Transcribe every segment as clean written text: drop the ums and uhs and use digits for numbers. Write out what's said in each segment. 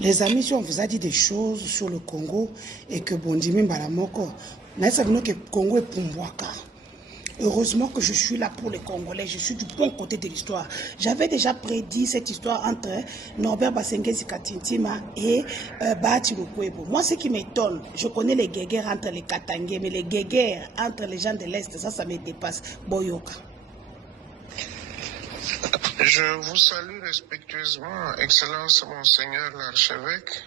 Les amis, si on vous a dit des choses sur le Congo et que Bondimi Balamoko, nous savons que le Congo est pour moi. Heureusement que je suis là pour les Congolais, je suis du bon côté de l'histoire. J'avais déjà prédit cette histoire entre Norbert Basengezi Katintima et Bahati Lukwebo. Moi, ce qui m'étonne, je connais les guéguerres entre les Katangais, mais les guéguerres entre les gens de l'Est, ça me dépasse. Boyoka. Je vous salue respectueusement, Excellence Monseigneur l'archevêque.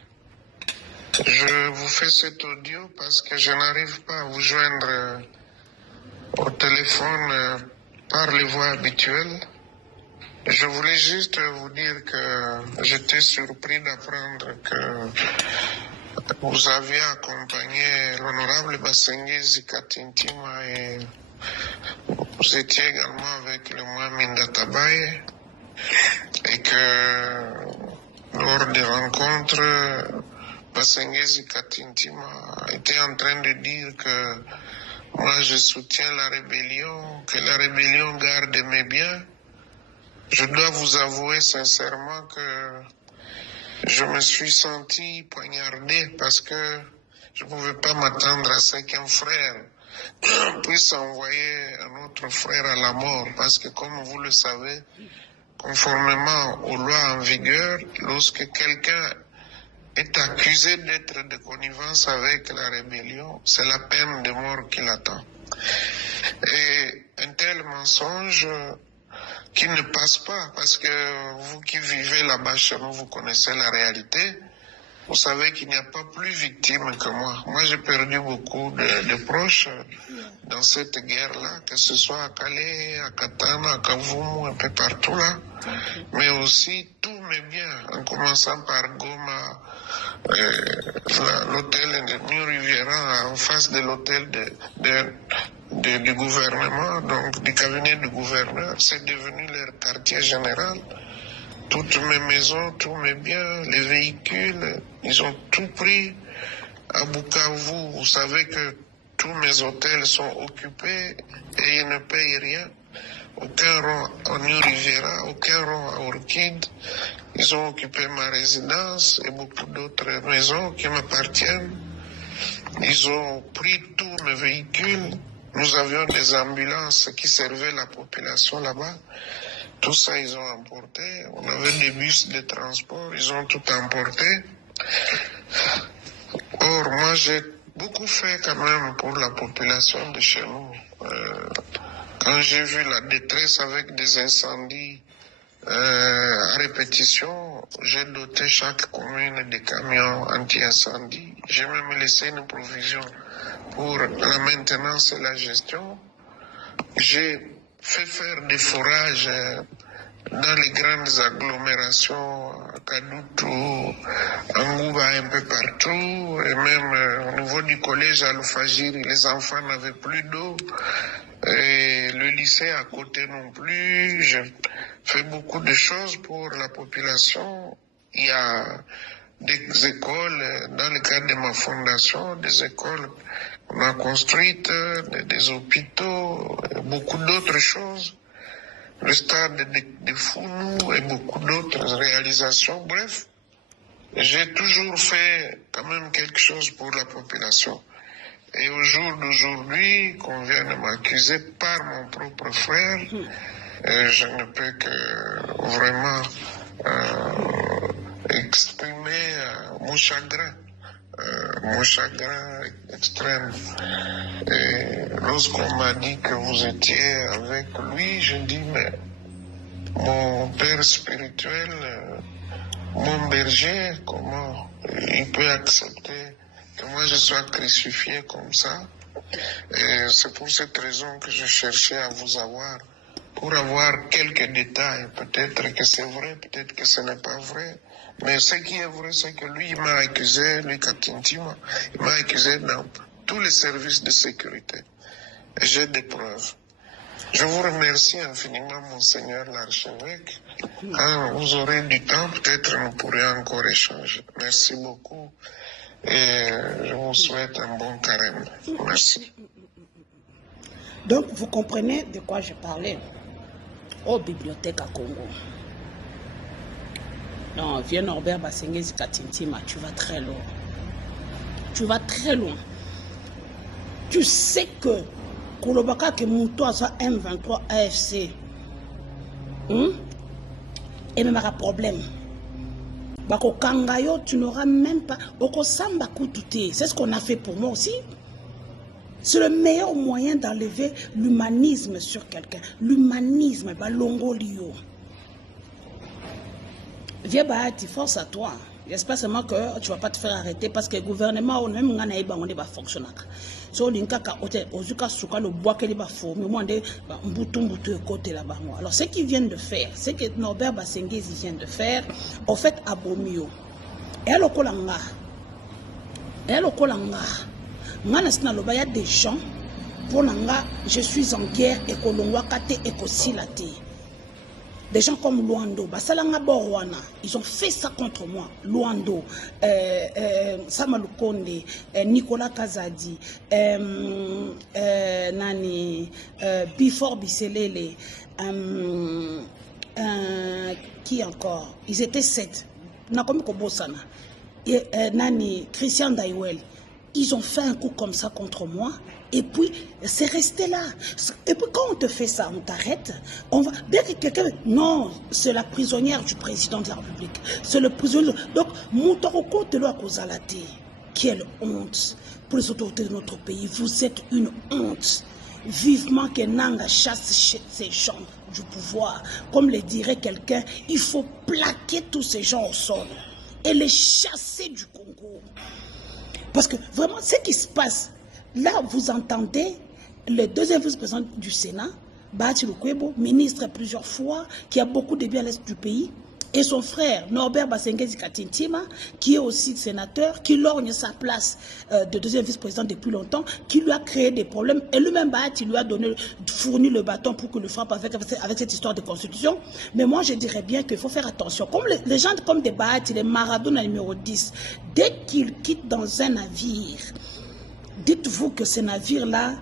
Je vous fais cet audio parce que je n'arrive pas à vous joindre au téléphone par les voies habituelles. Je voulais juste vous dire que j'étais surpris d'apprendre que vous aviez accompagné l'honorable Basengezi Katintima et vous étiez également avec le Mohamed Databaye et que lors des rencontres, Basengezi Katintima était en train de dire que moi je soutiens la rébellion, que la rébellion garde mes biens. Je dois vous avouer sincèrement que je me suis senti poignardé parce que je ne pouvais pas m'attendre à ce qu'un frère puisse envoyer un autre frère à la mort. Parce que comme vous le savez, conformément aux lois en vigueur, lorsque quelqu'un est accusé d'être de connivence avec la rébellion, c'est la peine de mort qui l'attend. Et un tel mensonge qui ne passe pas, parce que vous qui vivez là-bas chez nous, vous connaissez la réalité, vous savez qu'il n'y a pas plus victime que moi. Moi, j'ai perdu beaucoup de proches dans cette guerre-là, que ce soit à Calais, à Katana, à Kavumu, un peu partout là, mais aussi tous mes biens, en commençant par Goma, l'hôtel de New Riviera, en face de l'hôtel du gouvernement, donc du cabinet du gouverneur, c'est devenu leur quartier général. Toutes mes maisons, tous mes biens, les véhicules, ils ont tout pris. À Bukavu, vous savez que tous mes hôtels sont occupés et ils ne payent rien. Aucun rond à New Riviera, aucun rond à Orchid. Ils ont occupé ma résidence et beaucoup d'autres maisons qui m'appartiennent. Ils ont pris tous mes véhicules. Nous avions des ambulances qui servaient la population là-bas. Tout ça, ils ont emporté. On avait des bus de transport, ils ont tout emporté. Or, moi, j'ai beaucoup fait quand même pour la population de chez nous. Quand j'ai vu la détresse avec des incendies à répétition, j'ai doté chaque commune de camions anti-incendie. J'ai même laissé une provision pour la maintenance et la gestion. J'ai fait faire des forages dans les grandes agglomérations, à Kadutu, à Ngouba, un peu partout, et même au niveau du collège à Lufajiri, les enfants n'avaient plus d'eau, et le lycée à côté non plus. J'ai fait beaucoup de choses pour la population. Il y a des écoles, dans le cadre de ma fondation, des écoles qu'on a construites, des hôpitaux, beaucoup d'autres choses. Le stade de Founou et beaucoup d'autres réalisations. Bref, j'ai toujours fait quand même quelque chose pour la population. Et au jour d'aujourd'hui, qu'on vient de m'accuser par mon propre frère, je ne peux que vraiment exprimer mon chagrin extrême. Et lorsqu'on m'a dit que vous étiez avec lui, je dis, mais mon père spirituel, mon berger, comment il peut accepter que moi je sois crucifié comme ça? Et c'est pour cette raison que je cherchais à vous avoir, pour avoir quelques détails. Peut-être que c'est vrai, peut-être que ce n'est pas vrai. Mais ce qui est vrai, c'est que lui, il m'a accusé, lui, Katintima, il m'a accusé dans tous les services de sécurité. Et j'ai des preuves. Je vous remercie infiniment, Monseigneur l'archevêque. Quand vous aurez du temps, peut-être nous pourrions encore échanger. Merci beaucoup. Et je vous souhaite un bon carême. Merci. Donc, vous comprenez de quoi je parlais aux bibliothèques à Congo. Non, viens Norbert Basengezi Katintima, tu vas très loin. Tu vas très loin. Tu sais que Kolobaka que Mouto a M23 AFC. Et même un problème. Bako Kangayo, tu n'auras même pas. Boko Samba Koutouté. C'est ce qu'on a fait pour moi aussi. C'est le meilleur moyen d'enlever l'humanisme sur quelqu'un. L'humanisme, Balongo Lio. Viens Bahati, force à toi. J'espère seulement que tu ne vas pas te faire arrêter parce que le gouvernement, on même on est fonctionnaire. So l'inkaka ozuka suka le bois qu'elle va former, moi de mbutu côté là-bas. Alors ce qu'ils viennent de faire, ce que Norbert Basengezi vient de faire, au fait abomio. Et alors kolanga, il y a des gens pour nanga, je suis en guerre et kolongwa kate et kosilate. Des gens comme Luando, Basalanga Borwana, ils ont fait ça contre moi. Luando, Samalou Konde, Nicolas Kazadi, Nani, Bifor Bisselele, qui encore? Ils étaient 7. Nakomi Kobosana, Nani, Christian Daiwel. Ils ont fait un coup comme ça contre moi. Et puis, c'est resté là. Et puis, quand on te fait ça, on t'arrête. On va. Bien que quelqu'un. Non, c'est la prisonnière du président de la République. C'est le prisonnier. Donc, Moutaroko te l'a causé. Quelle honte pour les autorités de notre pays. Vous êtes une honte. Vivement que Nanga chasse ces gens du pouvoir. Comme le dirait quelqu'un, il faut plaquer tous ces gens au sol et les chasser du Congo. Parce que vraiment, ce qui se passe, là, vous entendez le deuxième vice-président du Sénat, Bahati Lukwebo, ministre plusieurs fois, qui a beaucoup de biens à l'est du pays, et son frère, Norbert Basengezi Katintima, qui est aussi sénateur, qui lorgne sa place de deuxième vice-président depuis longtemps, qui lui a créé des problèmes, et lui-même, Bahati lui a fourni le bâton pour que le frappe avec cette histoire de constitution. Mais moi, je dirais bien qu'il faut faire attention. Comme les gens comme des Bahati, les Maradona numéro 10, dès qu'ils quittent dans un navire, dites-vous que ce navire-là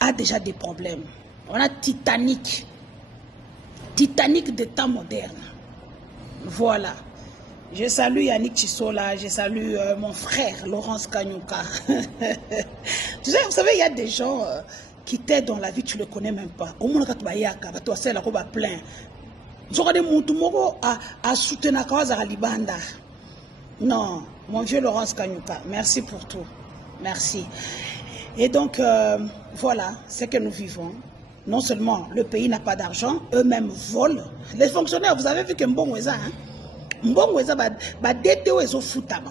a déjà des problèmes. On a Titanic. Titanic de temps moderne. Voilà. Je salue Yannick Chisola, je salue mon frère Laurence Kanyuka. Tu sais, vous savez, il y a des gens qui t'aident dans la vie, tu ne le connais même pas. Au moins, quand tu vas la robe plein. J'aurais des moutoumogo à soutenir la Libanda. Non, mon vieux Laurence Kanyuka, merci pour tout. Merci. Et donc, voilà ce que nous vivons. Non seulement le pays n'a pas d'argent, eux-mêmes volent. Les fonctionnaires, vous avez vu que Mbongweza, Mbongweza, DTO est au foutama,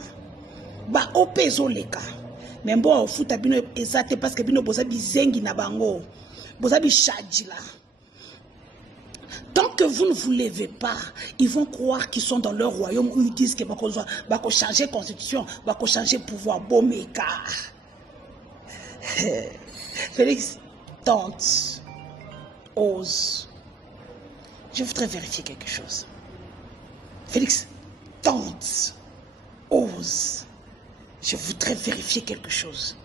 OP est au leka. Mais bon, au fout, c'est parce que bino bozabi zengi na bango, bozabi chadjila. Tant que vous ne vous levez pas, ils vont croire qu'ils sont dans leur royaume où ils disent que bako changer constitution, bako changer pouvoir, bomeka. Félix tente. Ose. Je voudrais vérifier quelque chose. Félix, tente. Ose. Je voudrais vérifier quelque chose.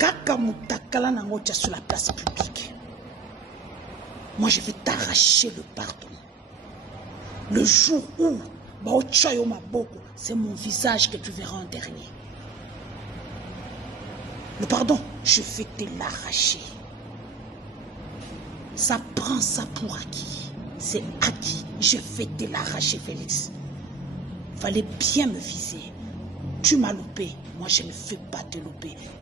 Kaka Moutakala Nangotia sur la place publique. Moi, je vais t'arracher le pardon. Le jour où Baochayo Maboko, c'est mon visage que tu verras en dernier. Le pardon, je vais te l'arracher. Ça prend ça pour acquis. C'est acquis. Je vais te l'arracher, Félix. Fallait bien me viser. Tu m'as loupé. Moi, je ne fais pas te louper.